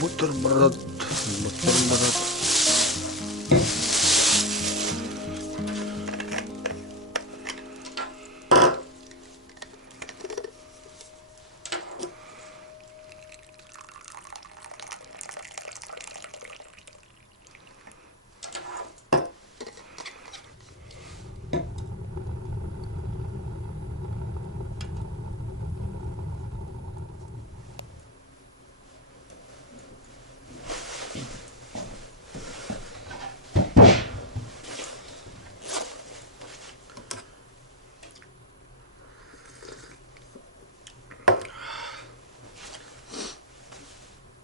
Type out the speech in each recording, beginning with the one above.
Бутерброд, бутерброд.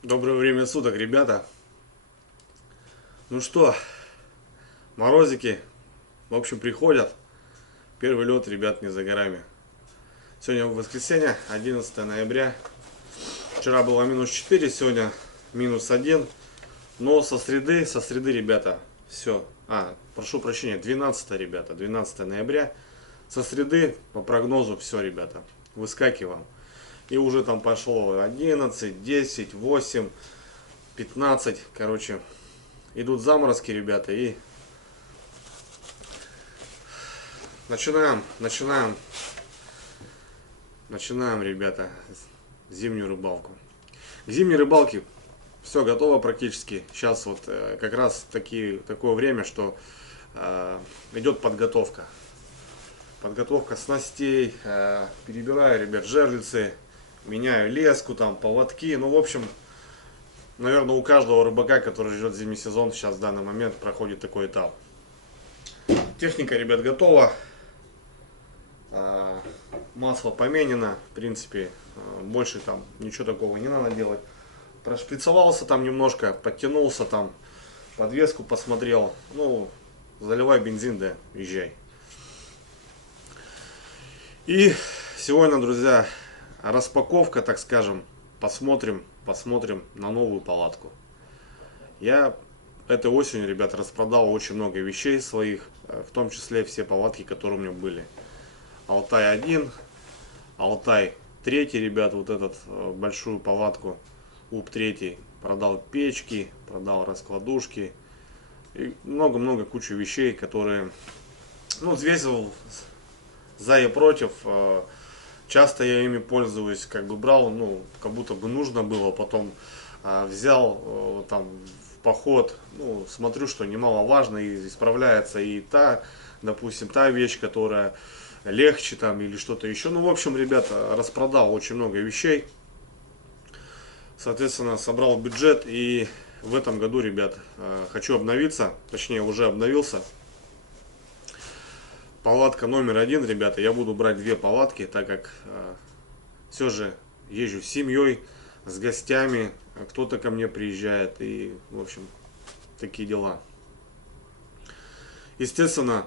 Доброе время суток, ребята. Ну что, морозики, в общем, приходят. Первый лед, ребят, не за горами. Сегодня воскресенье, 11 ноября. Вчера было -4, сегодня -1. Но со среды, ребята, все. Прошу прощения, 12, ребята, 12 ноября. Со среды, по прогнозу, все, ребята, выскакиваем. И уже там пошло 11, 10, 8, 15. Короче, идут заморозки, ребята. И начинаем, ребята, зимнюю рыбалку. К зимней рыбалке все готово практически. Сейчас вот как раз такое время, что идет подготовка. Подготовка снастей. Перебираю, ребят, жерлицы. Меняю леску, там, поводки. Ну, в общем, наверное, у каждого рыбака, который ждет зимний сезон, сейчас в данный момент проходит такой этап. Техника, ребят, готова. Масло поменено. В принципе, больше там ничего такого не надо делать. Прошприцовался там немножко, подтянулся там, подвеску посмотрел. Ну, заливай бензин, да, езжай. И сегодня, друзья, распаковка, так скажем, посмотрим на новую палатку. Я этой осенью, ребят, распродал очень много вещей своих, в том числе все палатки, которые у меня были. Алтай 1, Алтай 3, ребят, вот этот большую палатку, УП 3, продал печки, продал раскладушки и много-много кучу вещей, которые, ну, взвесил за и против. Часто я ими пользуюсь, как бы брал, ну, как будто бы нужно было, потом взял, там, поход, ну, смотрю, что немаловажно, и исправляется и та, допустим, та вещь, которая легче там или что-то еще. Ну, в общем, ребята, распродал очень много вещей. Соответственно, собрал бюджет, и в этом году, ребят, хочу обновиться, точнее, уже обновился. Палатка номер один, ребята, я буду брать две палатки, так как все же езжу с семьей, с гостями, кто-то ко мне приезжает, и, в общем, такие дела. Естественно,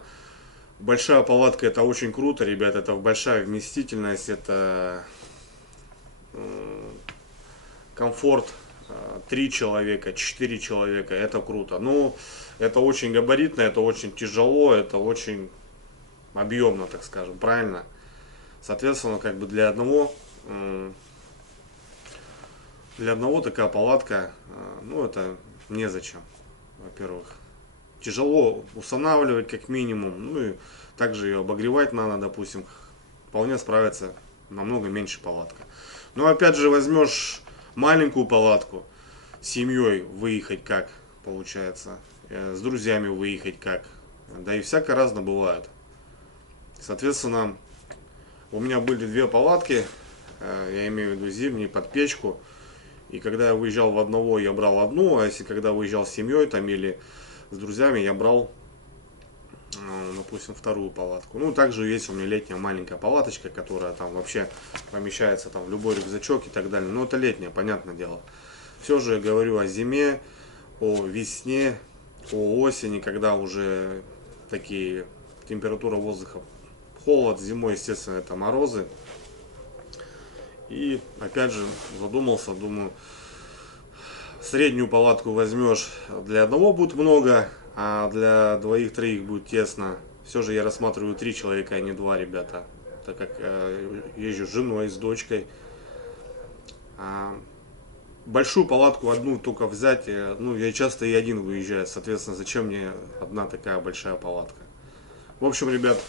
большая палатка — это очень круто, ребят, это большая вместительность, это комфорт, 3 человека, 4 человека, это круто. Ну, это очень габаритно, это очень тяжело, это очень объемно, так скажем, правильно. Соответственно, как бы для одного такая палатка, ну, это незачем, во-первых. Тяжело устанавливать как минимум, ну и также ее обогревать надо, допустим, вполне справится намного меньше палатка. Но опять же, возьмешь маленькую палатку, с семьей выехать как получается, с друзьями выехать как, да и всяко разно бывает. Соответственно, у меня были две палатки, я имею в виду зимние, под печку. И когда я выезжал в одного, я брал одну, а если когда выезжал с семьей там или с друзьями, я брал, допустим, вторую палатку. Ну, также есть у меня летняя маленькая палаточка, которая там вообще помещается там в любой рюкзачок и так далее. Но это летняя, понятное дело. Все же я говорю о зиме, о весне, о осени, когда уже такие температура воздуха, холод, зимой, естественно, это морозы. И опять же задумался, думаю, среднюю палатку возьмешь, для одного будет много, а для двоих-троих будет тесно. Все же я рассматриваю 3 человека, а не 2, ребята, так как езжу с женой, с дочкой. Большую палатку одну только взять, ну, я часто и один выезжаю, соответственно, зачем мне одна такая большая палатка. В общем, ребят,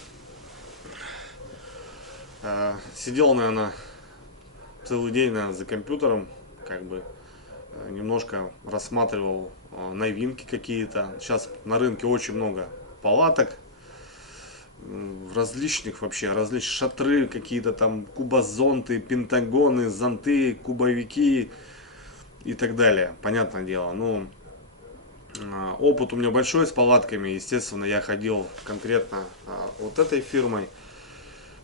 сидел, наверное, целый день, наверное, за компьютером, как бы немножко рассматривал новинки какие-то. Сейчас на рынке очень много палаток, различных вообще, различные шатры, какие-то там кубозонты, пентагоны, зонты, кубовики и так далее. Понятное дело. Ну, опыт у меня большой с палатками. Естественно, я ходил конкретно вот этой фирмой.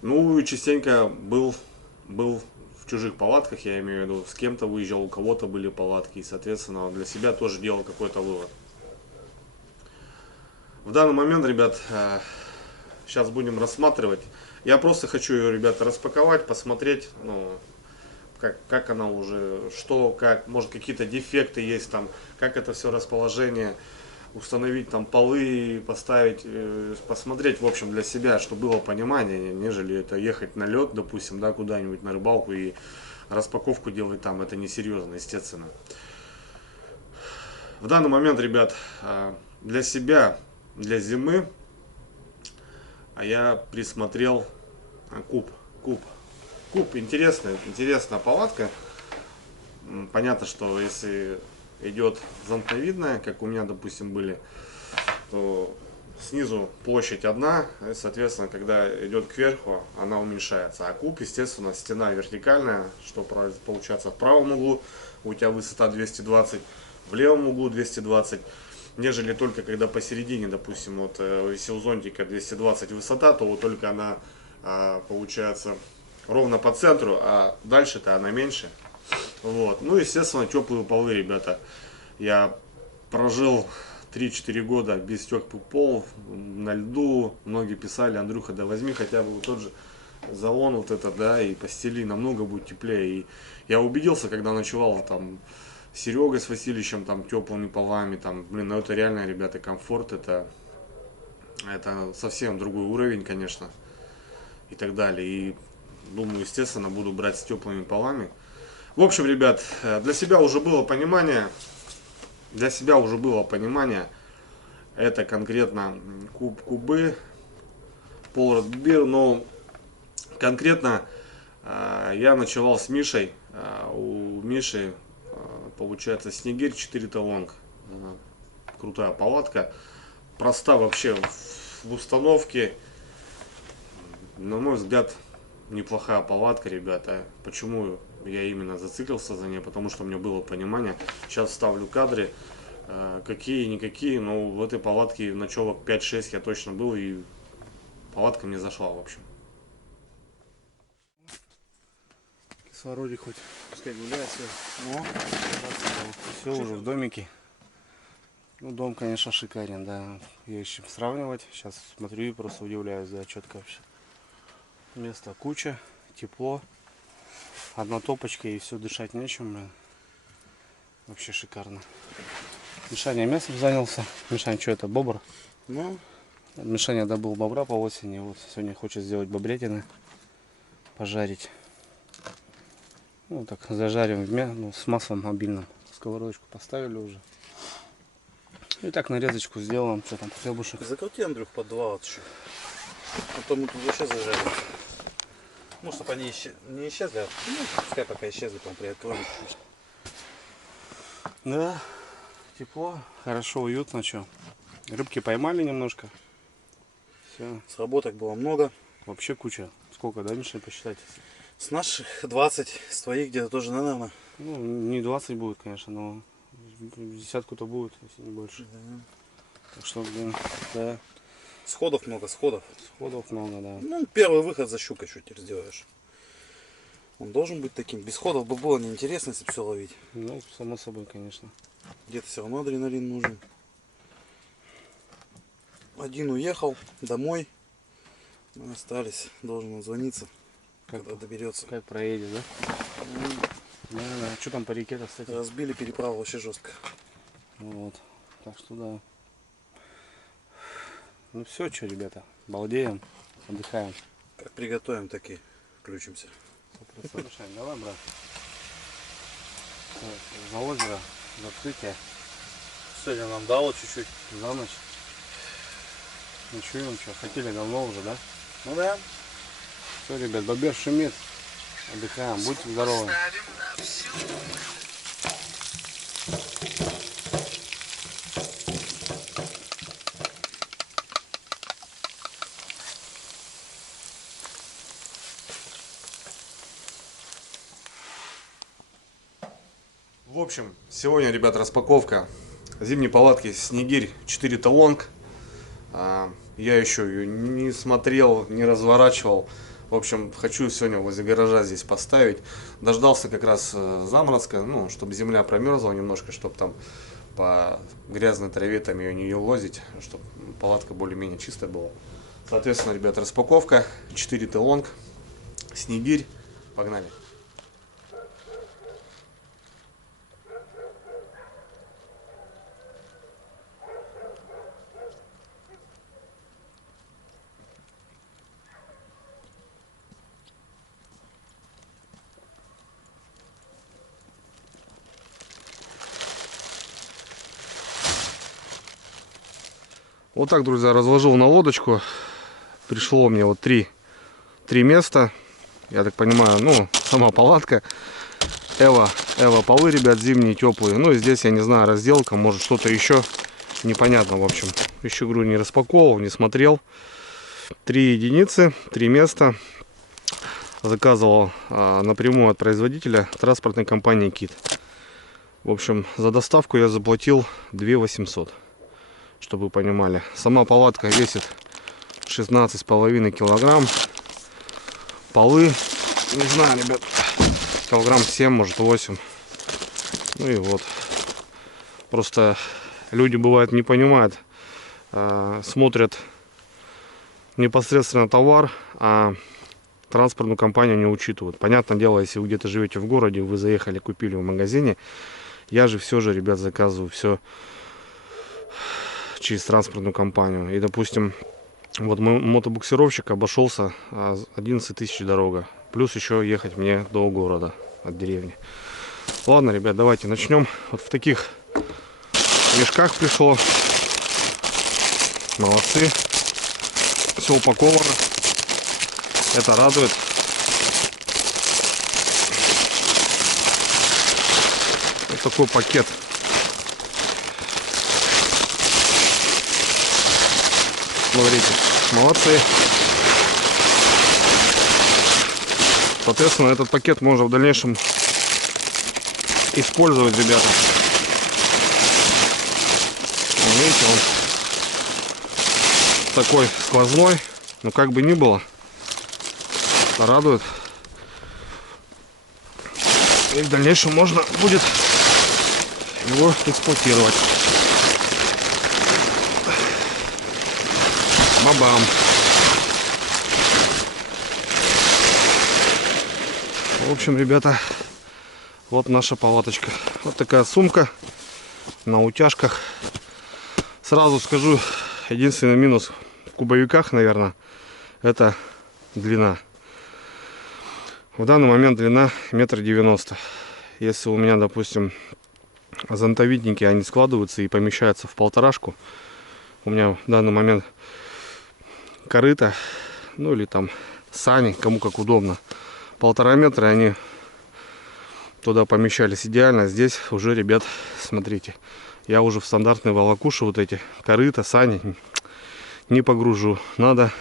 Ну, и частенько был в чужих палатках, я имею в виду, с кем-то выезжал, у кого-то были палатки. И, соответственно, для себя тоже делал какой-то вывод. В данный момент, ребят, сейчас будем рассматривать. Я просто хочу ее, ребята, распаковать, посмотреть, ну, как она уже, что, как, может какие-то дефекты есть там, как это все расположение, установить там полы, поставить, посмотреть, в общем, для себя, чтобы было понимание, нежели это ехать на лед, допустим, да, куда-нибудь на рыбалку и распаковку делать там, это несерьезно, естественно. В данный момент, ребят, для себя, для зимы, я присмотрел куб. Куб интересная палатка. Понятно, что если идет зонтовидная, как у меня, допустим, были, то снизу площадь одна, и, соответственно, когда идет кверху, она уменьшается. А куб, естественно, стена вертикальная, что получается в правом углу у тебя высота 220, в левом углу 220. Нежели только когда посередине, допустим, вот если у зонтика 220 высота, то вот только она получается ровно по центру, а дальше-то она меньше. Вот. Ну, естественно, теплые полы, ребята. Я прожил 3-4 года без теплых полов, на льду. Многие писали: Андрюха, да возьми хотя бы вот тот же залон вот этот, да, и постели, намного будет теплее. И я убедился, когда ночевал там с Серегой, с Васильевичем, там теплыми полами, там, блин, ну это реально, ребята, комфорт, это совсем другой уровень, конечно, и так далее. И думаю, естественно, буду брать с теплыми полами. В общем, ребят, для себя уже было понимание, это конкретно кубы, полразбир, но конкретно я ночевал с Мишей, у Миши получается снегирь 4 талонг, Крутая палатка. Проста вообще в установке. На мой взгляд, неплохая палатка, ребята. Почему я именно зациклился за ней? Потому что у меня было понимание. Сейчас ставлю кадры. Какие-никакие, но в этой палатке ночевок 5-6 я точно был, и палатка мне зашла, в общем. Кислородик хоть, пускай гуляет все. Но все уже в домике. Ну, дом, конечно, шикарен, да. Есть чем сравнивать. Сейчас смотрю и просто удивляюсь, да, четко вообще. Места куча, тепло. Одна топочка и все, дышать нечем, блин. Вообще шикарно. Мишаня мясом занялся. Мишаня, что это, бобр? Ну, Мишаня добыл бобра по осени. Вот сегодня хочет сделать бобрятины. Пожарить. Ну так, зажарим с маслом обильным. Сковородочку поставили уже. И так нарезочку сделаем. Что там, хлебушек? закрути, Андрюх, под 2 вот еще. А то мы тут вообще зажарим. Ну, чтобы они не исчезли, а ну, пускай пока исчезли, потом приоткроем чуть-чуть. Да, тепло, хорошо, уютно, что. Рыбки поймали немножко. Все, Сработок было много. вообще куча. Сколько, да, Миша, посчитать? С наших 20, с твоих где-то тоже, наверное. Ну, не 20 будет, конечно, но десятку-то будет, если не больше. Так что, блин, да, Сходов много, сходов. сходов много, да. Ну, первый выход за щукой, что теперь сделаешь. Он должен быть таким. Без ходов бы было неинтересно, если бы все ловить. Ну, само собой, конечно. Где-то все равно адреналин нужен. Один уехал домой. Мы остались. Должен отзвониться, когда доберется. Как проедет, да? Да, да. Что там по реке-то, кстати? Разбили переправу вообще жестко. Вот. Так что да. Ну все, что, ребята, балдеем, отдыхаем. Как приготовим, так и включимся. 100%. Давай, брат. За озеро, за открытие, Сегодня нам дало чуть-чуть. за ночь. Ночуем, что, хотели давно уже, да? Ну да. Все, ребят, бобер шумит. Отдыхаем, будьте здоровы. В общем, сегодня, ребят, распаковка зимней палатки Снегирь 4 Талонг. Я еще ее не смотрел, не разворачивал. В общем, хочу сегодня возле гаража здесь поставить. Дождался как раз заморозка, ну, чтобы земля промерзла немножко, чтобы там по грязной траве там ее не елозить, чтобы палатка более-менее чистая была. Соответственно, ребят, распаковка 4 Талонг, Снегирь. Погнали. Вот так, друзья, разложил на лодочку. Пришло мне вот три места. Я так понимаю, ну, сама палатка. Эва полы, ребят, зимние, теплые. Ну и здесь, я не знаю, разделка, может что-то еще. Непонятно, в общем. Еще, говорю, не распаковывал, не смотрел. 3 единицы, 3 места. Заказывал напрямую от производителя, транспортной компании Кит. В общем, за доставку я заплатил 2800. Чтобы вы понимали. Сама палатка весит 16,5 килограмм. Полы, не знаю, ребят, килограмм 7, может 8. Ну и вот. Просто люди, бывает, не понимают. Смотрят непосредственно товар, а транспортную компанию не учитывают. Понятное дело, если вы где-то живете в городе, вы заехали, купили в магазине. Я же все же, ребят, заказываю все через транспортную компанию. И, допустим, вот мой мотобуксировщик обошелся 11 тысяч дорога. Плюс еще ехать мне до города от деревни. Ладно, ребят, давайте начнем. Вот в таких мешках пришло. Молодцы. Все упаковано. Это радует. Вот такой пакет. Смотрите, молодцы. Соответственно, этот пакет можно в дальнейшем использовать, ребята. Видите, он такой сквозной, но как бы ни было, это радует. И в дальнейшем можно будет его эксплуатировать. Бабам. В общем, ребята, вот наша палаточка. Вот такая сумка на утяжках. Сразу скажу, единственный минус в кубовиках, наверное, это длина. В данный момент длина 1,90 м. Если у меня, допустим, зонтовидники, они складываются и помещаются в полторашку. У меня в данный момент корыто, ну или там сани, кому как удобно. 1,5 метра, они туда помещались идеально. Здесь уже, ребят, смотрите, я уже в стандартные волокуши вот эти корыта, сани не погружу. Надо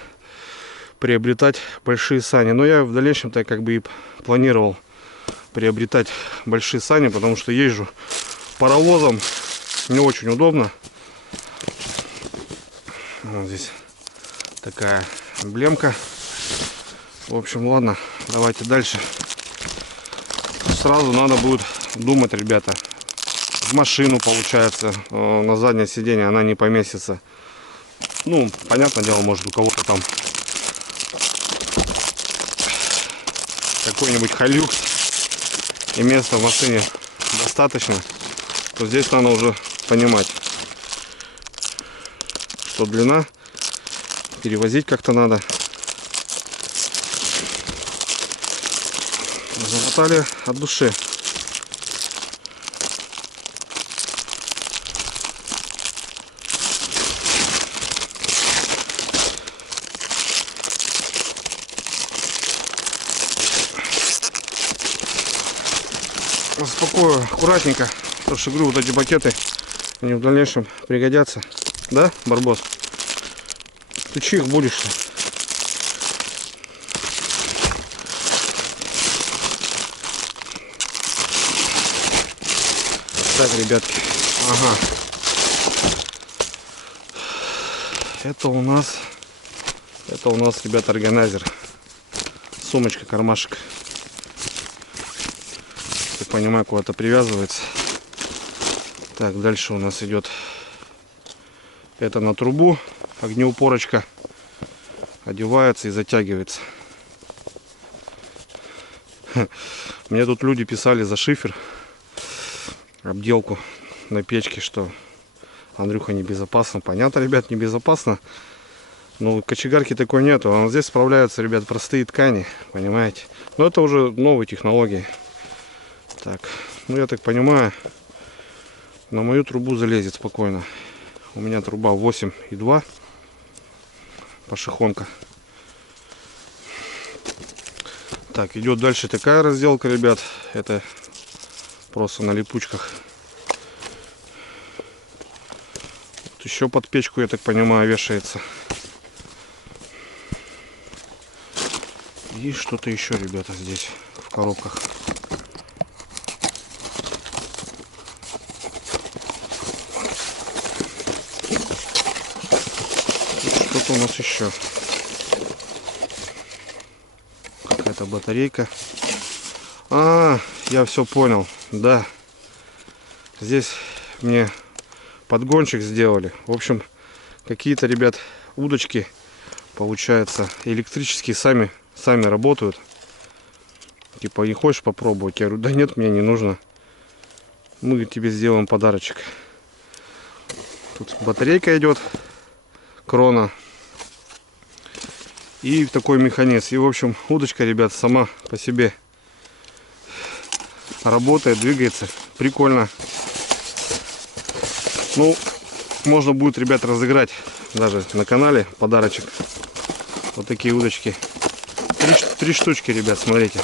приобретать большие сани. Но я в дальнейшем-то как бы и планировал приобретать большие сани, потому что езжу паровозом, не очень удобно. Вот здесь такая эмблемка. В общем, ладно, давайте дальше. Сразу надо будет думать, ребята. В машину, получается, на заднее сиденье она не поместится. Ну, понятное дело, может у кого-то там какой-нибудь халюкс и места в машине достаточно, то здесь надо уже понимать, что длина, перевозить как-то надо. Замотали от души. Распакую аккуратненько, потому что, говорю, вот эти пакеты, они в дальнейшем пригодятся. Да, Барбос? Ты чих будешь? Так, ребятки, ага. Это у нас, ребята, органайзер. Сумочка, кармашек. Так понимаю, куда-то привязывается. Так, дальше у нас идет это на трубу, огнеупорочка. Одевается и затягивается. Мне тут люди писали за шифер, обделку на печке, что Андрюха небезопасно. Понятно, ребят, небезопасно. Но кочегарки такой нету. А здесь справляются, ребят, простые ткани, понимаете. Но это уже новые технологии. Так, ну я так понимаю, на мою трубу залезет спокойно. У меня труба 8,2 пошехонка. Так, идет дальше такая разделка, ребят. Это просто на липучках. Вот еще под печку, я так понимаю, вешается. И что-то еще, ребята, здесь в коробках. Что-то у нас еще. Какая-то батарейка. А, я все понял. Да. Здесь мне подгончик сделали. В общем, какие-то, ребят, удочки, получается, электрические сами работают. Типа, не хочешь попробовать? Я говорю, да нет, мне не нужно. Мы тебе сделаем подарочек. Тут батарейка идет. Крона. И такой механизм. И, в общем, удочка, ребят, сама по себе работает, двигается. Прикольно. Ну, можно будет, ребят, разыграть даже на канале подарочек. Вот такие удочки. Три штучки, ребят, смотрите.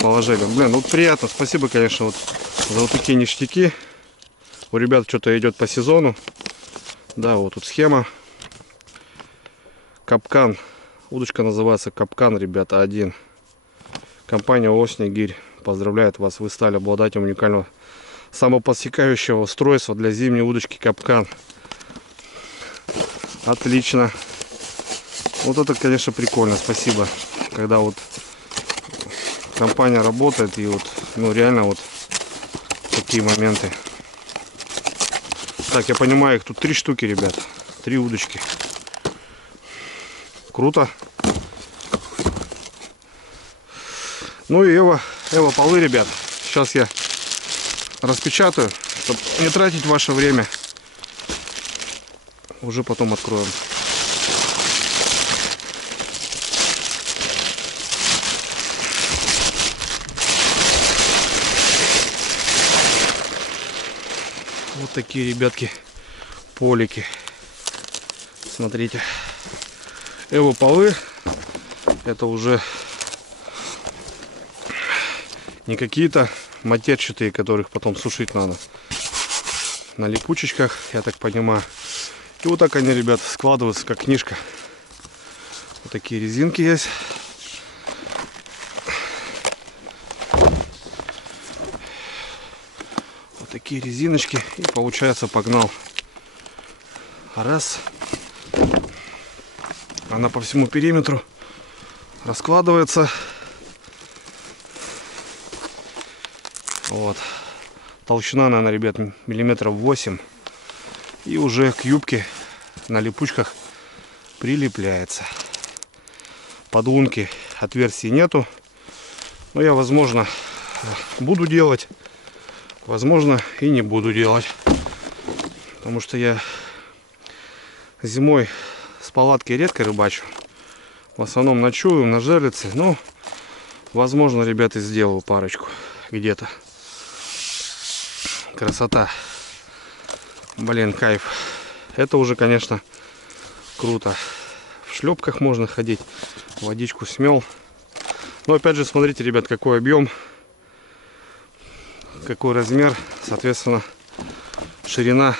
Положили. Блин, ну приятно. Спасибо, конечно, вот за вот такие ништяки. У ребят что-то идет по сезону. Да, вот тут схема. Капкан. Удочка называется Капкан, ребята, 1. Компания Осень Гирь поздравляет вас. Вы стали обладателем уникального самоподсекающего устройства для зимней удочки Капкан. Отлично. Вот это, конечно, прикольно. Спасибо. Когда вот компания работает и вот, ну, реально вот такие моменты. Так, я понимаю, их тут 3 штуки, ребят. 3 удочки. Круто. Ну и Эва полы, ребят. Сейчас я распечатаю, чтобы не тратить ваше время. Уже потом откроем. Вот такие, ребятки, полики. Смотрите. Эва полы. Это уже не какие-то матерчатые, которых потом сушить надо. На липучечках, я так понимаю. И вот так они, ребят, складываются, как книжка. Вот такие резинки есть. Вот такие резиночки. И получается, погнал. Раз. Она по всему периметру раскладывается. Вот. Толщина, наверное, ребят, миллиметров 8. И уже к юбке на липучках прилепляется. Под лунки отверстий нету. Но я, возможно, буду делать. Возможно, и не буду делать. Потому что я зимой с палатки редко рыбачу. В основном ночую на жерлице. Но, возможно, ребята, сделаю парочку где-то. Красота. Блин, кайф. Это уже, конечно, круто. В шлепках можно ходить. Водичку смел. Но опять же, смотрите, ребят, какой объем. Какой размер. Соответственно, ширина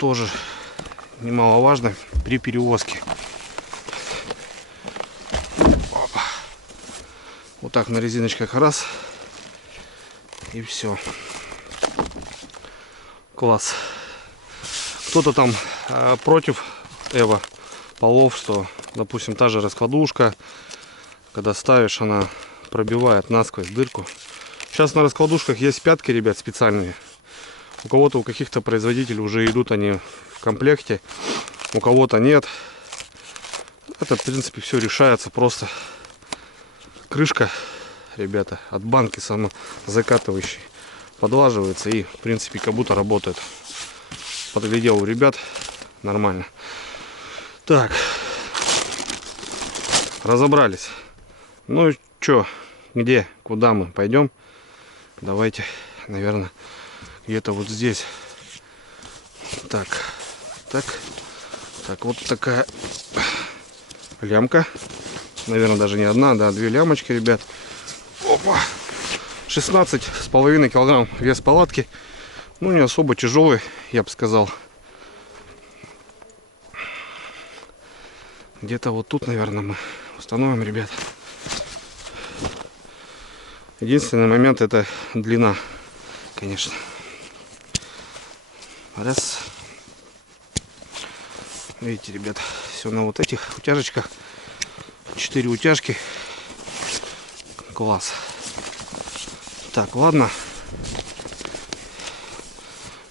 тоже немаловажно при перевозке. Опа. Вот так на резиночках раз. И все. Класс. Кто-то там против Эва полов, что, допустим, та же раскладушка, когда ставишь, она пробивает насквозь дырку. Сейчас на раскладушках есть пятки, ребят, специальные. У кого-то, у каких-то производителей уже идут они в комплекте, у кого-то нет. Это, в принципе, все решается просто. Крышка, ребята, от банки самозакатывающей подлаживается и, в принципе, как будто работает. Подглядел у ребят, нормально. Так, разобрались. Ну и что, где, куда мы пойдем? Давайте, наверное, где-то вот здесь. Так, вот такая лямка. Наверное, даже не одна, да, 2 лямочки, ребят. Опа! 16,5 килограмм вес палатки. Ну, не особо тяжелый, я бы сказал. Где-то вот тут, наверное, мы установим, ребят. Единственный момент — это длина, конечно. Раз. Видите, ребят, все на вот этих утяжечках. 4 утяжки. Класс. Так, ладно.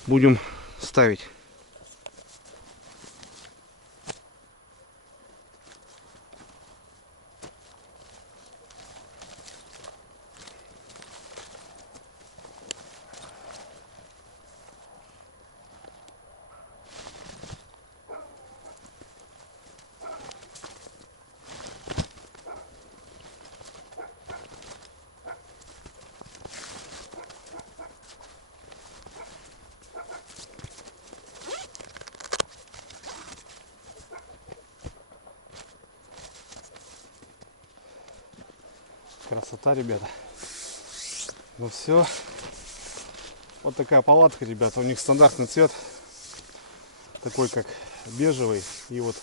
Будем ставить. Красота, ребята. Ну все. Вот такая палатка, ребята. У них стандартный цвет. Такой как бежевый. И вот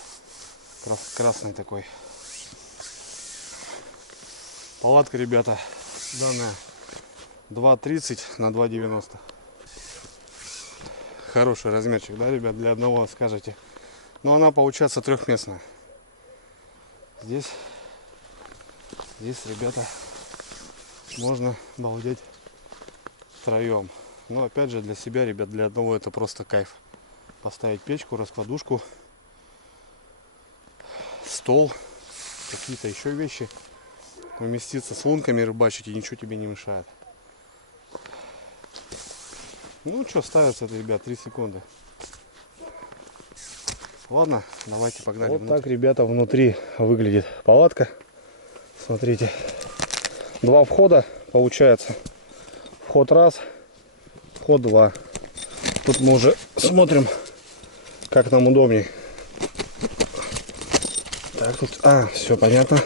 Красный такой. Палатка, ребята, данная 2,30 на 2,90. Хороший размерчик, да, ребят, для одного, скажете. Но она получается трехместная. Здесь, ребята, можно балдеть втроем. Но опять же, для себя, ребят, для одного это просто кайф. Поставить печку, раскладушку, стол, какие-то еще вещи. Уместиться с лунками, рыбачить, и ничего тебе не мешает. Ну что, ставится это, ребят, 3 секунды. Ладно, давайте погнали. Вот внутрь. Так, ребята, внутри выглядит палатка. Смотрите, 2 входа получается. Вход 1, вход 2. Тут мы уже смотрим, как нам удобней. Так, тут, все понятно.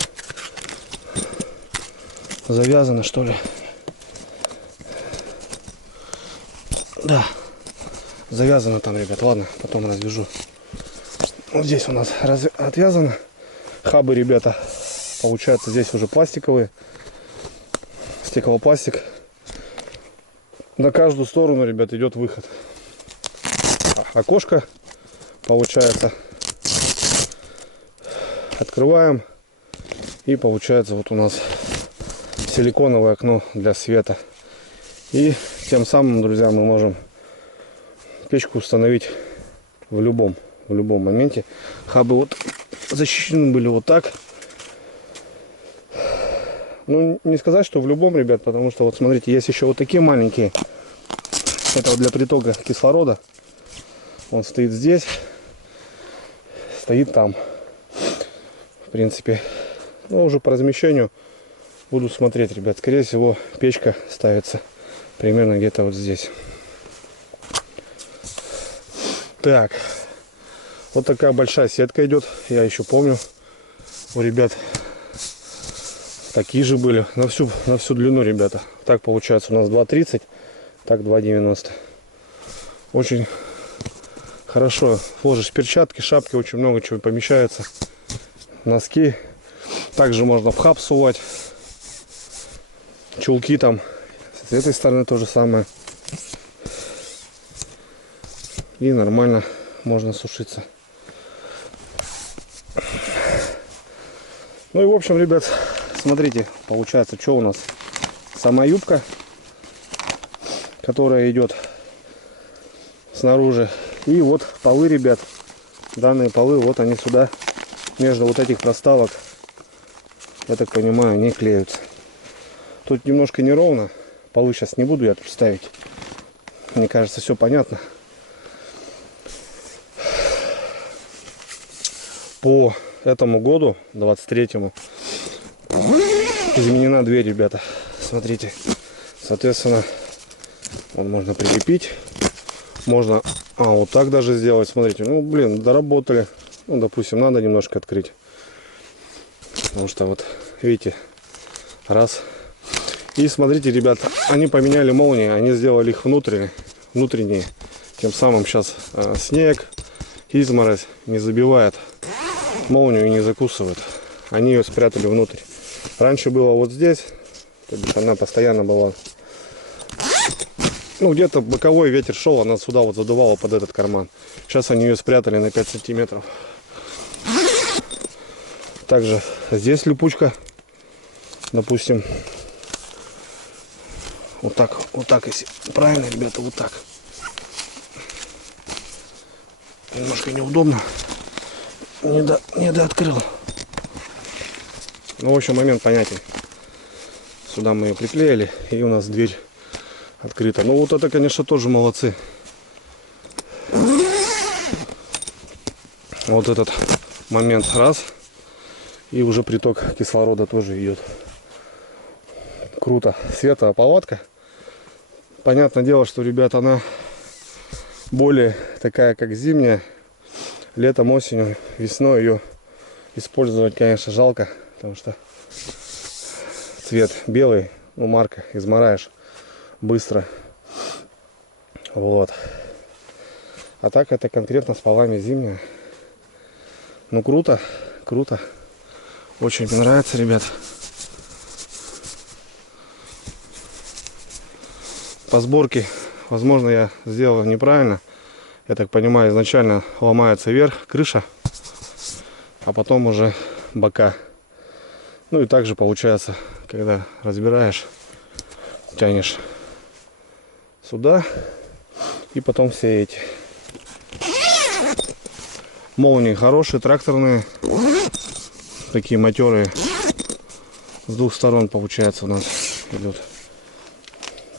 Завязано, что ли? Да, завязано там, ребят. Ладно, потом развяжу. Вот здесь у нас отвязано. Хабы, ребята, получается, здесь уже пластиковые. Стеклопластик. На каждую сторону, ребят, идет выход. Окошко получается. Открываем. И получается вот у нас силиконовое окно для света. И тем самым, друзья, мы можем печку установить в любом моменте. Хабы вот защищены были вот так. Ну, не сказать, что в любом, ребят, потому что вот смотрите, есть еще вот такие маленькие. Это вот для притока кислорода. Он стоит здесь, стоит там. В принципе, ну, уже по размещению буду смотреть, ребят. Скорее всего, печка ставится примерно где-то вот здесь. Так, вот такая большая сетка идет. Я еще помню, у ребят такие же были на всю длину, ребята. Так получается у нас 2,30, так 2,90. Очень хорошо. Ложишь перчатки, шапки, очень много чего помещается. Носки. Также можно в хаб сувать. Чулки там. С этой стороны то же самое. И нормально можно сушиться. Ну и в общем, ребят, смотрите, получается, что у нас. Сама юбка, которая идет снаружи. И вот полы, ребят. Данные полы, вот они сюда, между вот этих проставок, я так понимаю, они клеются. Тут немножко неровно. Полы сейчас не буду я тут ставить. Мне кажется, все понятно. По этому году, 23-му, изменена дверь, ребята. Смотрите. Соответственно, вот можно прикрепить. Можно вот так даже сделать. Смотрите, ну, блин, доработали. Ну, допустим, надо немножко открыть. Потому что вот, видите, раз. И смотрите, ребят, они поменяли молнии, они сделали их внутренние. Тем самым сейчас снег, изморозь не забивает молнию и не закусывает. Они ее спрятали внутрь. Раньше было вот здесь, то есть она постоянно была. Ну, где-то боковой ветер шел, она сюда вот задувала под этот карман. Сейчас они ее спрятали на 5 сантиметров. Также здесь липучка, допустим. Вот так, если правильно, ребята, вот так. Немножко неудобно. Не дооткрыл. Ну, в общем, момент понятен. Сюда мы ее приклеили, и у нас дверь открыта. Ну, вот это, конечно, тоже молодцы. Вот этот момент раз. И уже приток кислорода тоже идет. Круто. Светлая палатка. Понятное дело, что, ребят, она более такая, как зимняя. Летом, осенью, весной ее использовать, конечно, жалко. Потому что цвет белый, ну, марка, измораешь быстро. Вот. А так это конкретно с полами зимняя. Ну, круто. Круто. Очень мне нравится, ребят. По сборке, возможно, я сделал неправильно. Я так понимаю, изначально ломается верх, крыша, а потом уже бока. Ну и также получается, когда разбираешь, тянешь сюда и потом все эти. Молнии хорошие, тракторные, такие матерые. С двух сторон получается у нас идут.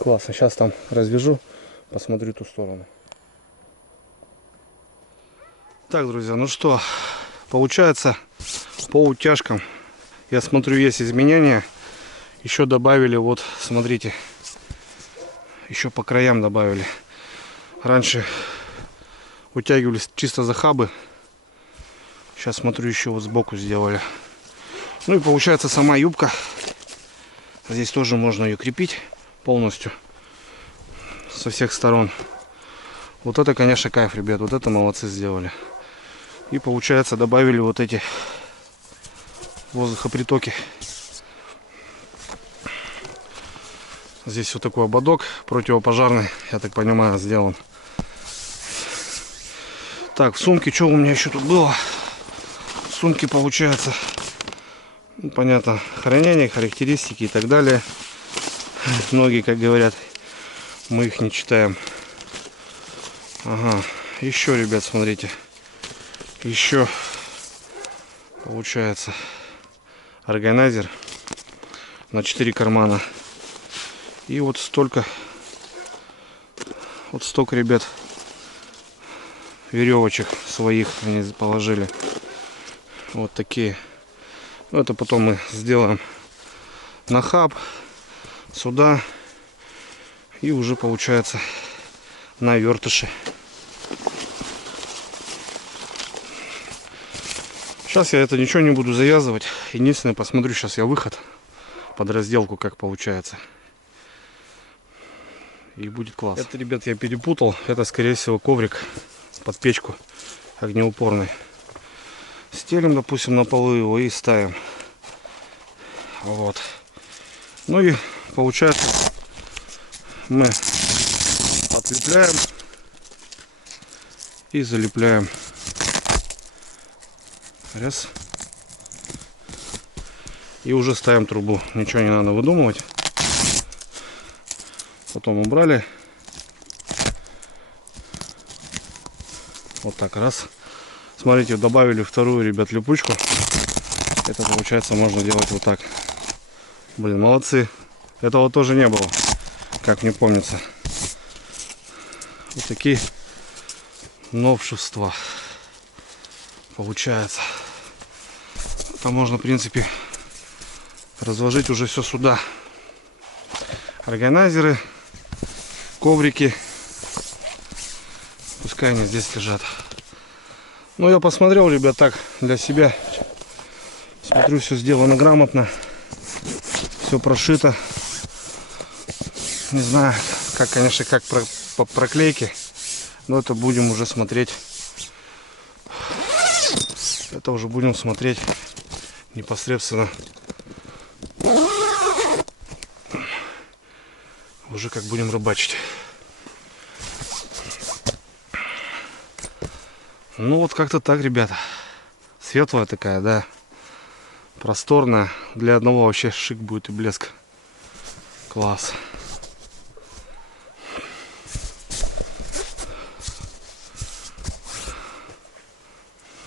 Классно. Сейчас там развяжу, посмотрю ту сторону. Так, друзья, ну что, получается по утяжкам, я смотрю, есть изменения. Еще добавили, вот, смотрите, еще по краям добавили. Раньше утягивались чисто за хабы. Сейчас смотрю, еще вот сбоку сделали. Ну и получается сама юбка. Здесь тоже можно ее крепить полностью со всех сторон. Вот это, конечно, кайф, ребят. Вот это молодцы сделали. И получается добавили вот эти воздухопритоки. Здесь вот такой ободок противопожарный, я так понимаю, сделан. Так, в сумке, что у меня еще тут было? В сумке получается, ну, понятно, хранение, характеристики и так далее. Многие, как говорят, мы их не читаем. Ага, еще, ребят, смотрите. Еще получается органайзер на 4 кармана. И вот столько, ребят, веревочек своих они положили. Вот такие. Это потом мы сделаем на хаб, сюда. И уже получается на вертыше. Сейчас я это ничего не буду завязывать. Единственное, посмотрю сейчас я выход под разделку, как получается. И будет класс. Это, ребят, я перепутал. Это, скорее всего, коврик под печку огнеупорный. Стелим, допустим, на полу его и ставим. Вот. Ну и получается мы отлепляем и залепляем. Раз. И уже ставим трубу. Ничего не надо выдумывать. Потом убрали. Вот так раз. Смотрите, добавили вторую, ребят, липучку. Это получается можно делать вот так. Блин, молодцы. Этого тоже не было, как мне помнится. Вот такие новшества получается. Там можно, в принципе, разложить уже все сюда. Органайзеры, коврики. Пускай они здесь лежат. Ну, я посмотрел, ребят, так, для себя. Смотрю, все сделано грамотно. Все прошито. Не знаю, как, конечно, как по проклейке. Но это будем уже смотреть. Это уже будем смотреть непосредственно. Уже как будем рыбачить. Ну вот как-то так, ребята. Светлая такая, да. Просторная. Для одного вообще шик будет и блеск. Класс.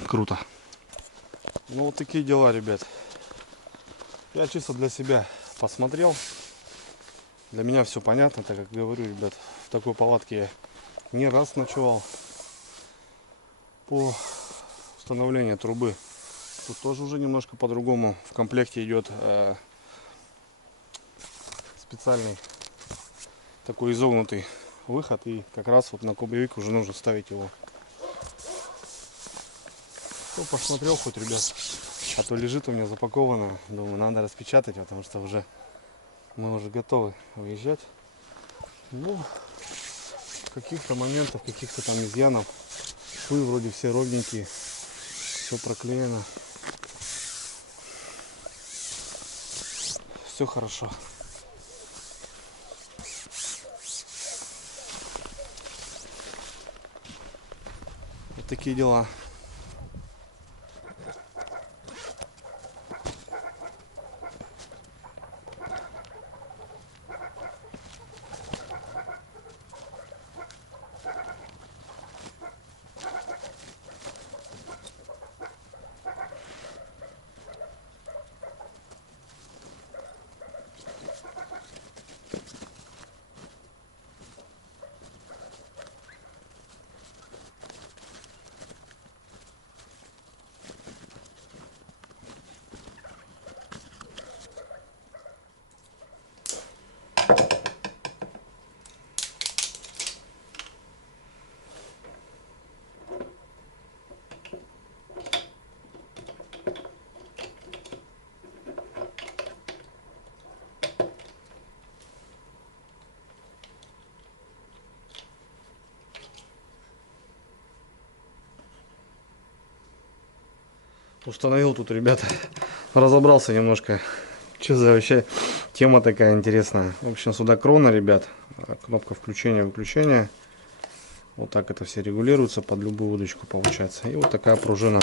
Круто. Ну вот такие дела, ребят. Я чисто для себя посмотрел. Для меня все понятно, так как говорю, ребят, в такой палатке я не раз ночевал. По установлению трубы тут тоже уже немножко по-другому. В комплекте идет специальный такой изогнутый выход, и как раз вот на кубовик уже нужно ставить его. Ну, посмотрел хоть, ребят, а то лежит у меня запаковано. Думаю, надо распечатать, потому что уже мы уже готовы уезжать. Ну, каких-то моментов, каких-то там изъянов. Швы вроде все ровненькие, все проклеено. все хорошо. Вот такие дела. Установил тут, ребята, разобрался немножко, что за вообще тема такая интересная. В общем, сюда крона, ребят, кнопка включения-выключения. Вот так это все регулируется под любую удочку, получается. И вот такая пружина.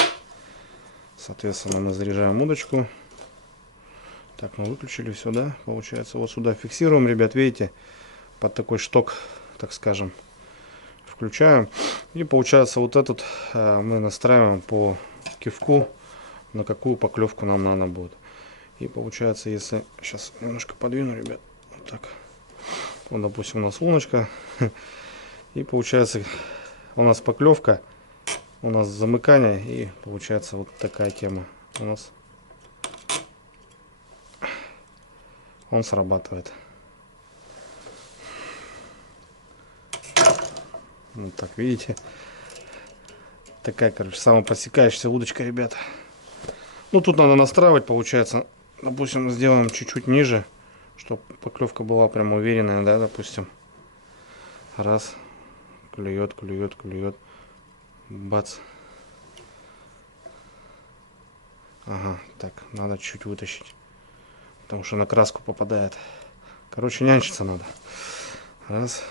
Соответственно, мы заряжаем удочку. Так, мы выключили все, да, получается. Вот сюда фиксируем, ребят, видите, под такой шток, так скажем. Включаем. И получается вот этот мы настраиваем по кивку, на какую поклевку нам надо будет. И получается, если сейчас немножко подвину, ребят, вот так. Вот, допустим, у нас луночка. И получается, у нас поклевка, у нас замыкание, и получается вот такая тема. У нас он срабатывает. Вот так, видите? Такая, короче, самопосекающаяся удочка, ребята. Ну, тут надо настраивать, получается. Допустим, сделаем чуть-чуть ниже, чтобы поклевка была прям уверенная, да, допустим. Раз. Клюет, клюет, клюет. Бац. Ага, так, надо чуть вытащить. Потому что на краску попадает. Короче, нянчиться надо. Раз.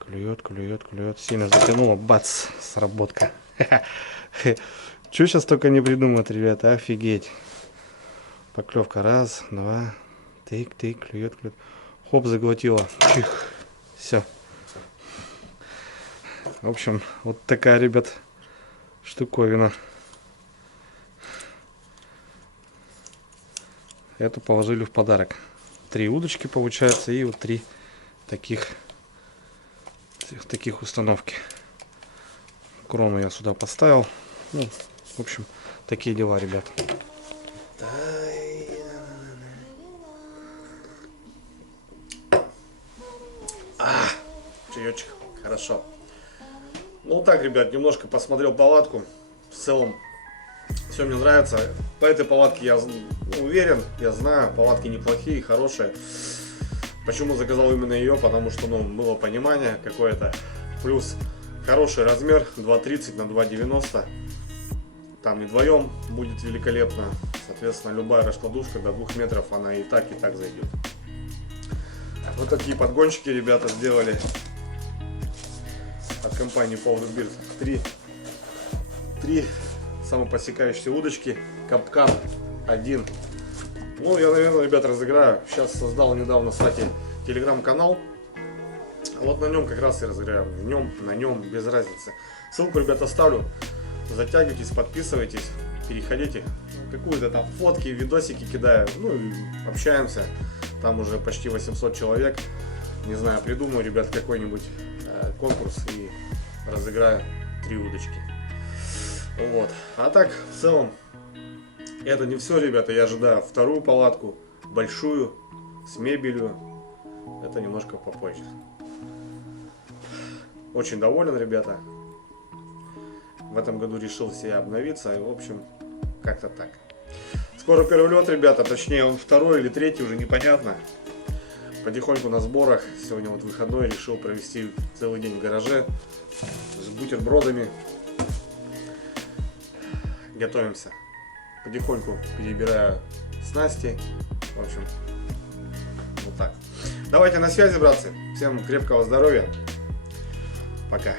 Клюет, клюет, клюет. Сильно затянуло. Бац. Сработка. Что сейчас только не придумают, ребята. Офигеть. Поклевка. Раз, два. Тык, тык, клюет, клюет. Хоп, заглотила. Чих. Все. В общем, вот такая, ребят, штуковина. Эту положили в подарок. 3 удочки получается, и вот 3 таких установки. Крону я сюда поставил. Ну, в общем, такие дела, ребят. Чаечек, хорошо. Ну так, ребят, немножко посмотрел палатку. В целом, все мне нравится. По этой палатке я уверен, я знаю, палатки неплохие, хорошие. Почему заказал именно ее? Потому что, ну, было понимание какое-то. Плюс хороший размер, 2,30 на 2,90. Там и вдвоем будет великолепно. Соответственно, любая раскладушка до 2 метров, она и так зайдет. Вот такие подгончики ребята сделали от компании Powderbird. 3 самопосекающиеся удочки, капкан 1. Ну, я, наверное, ребят, разыграю. Сейчас создал недавно, кстати, телеграм-канал. Вот на нем как раз и разыграю. На нем, без разницы. Ссылку, ребята, оставлю. Затягивайтесь, подписывайтесь, переходите. Какую-то там фотки, видосики кидаю. Ну и общаемся. Там уже почти 800 человек. Не знаю, придумаю, ребят, какой-нибудь конкурс и разыграю 3 удочки. Вот. А так, в целом, это не все, ребята. Я ожидаю вторую палатку, большую, с мебелью. Это немножко попозже. Очень доволен, ребята. В этом году решил себе обновиться. И, в общем, как-то так. Скоро первый лед, ребята. Точнее, он второй или третий, уже непонятно. Потихоньку на сборах. Сегодня вот выходной. Решил провести целый день в гараже с бутербродами. Готовимся. Потихоньку перебираю снасти. В общем, так. Давайте на связи, братцы. Всем крепкого здоровья. Пока.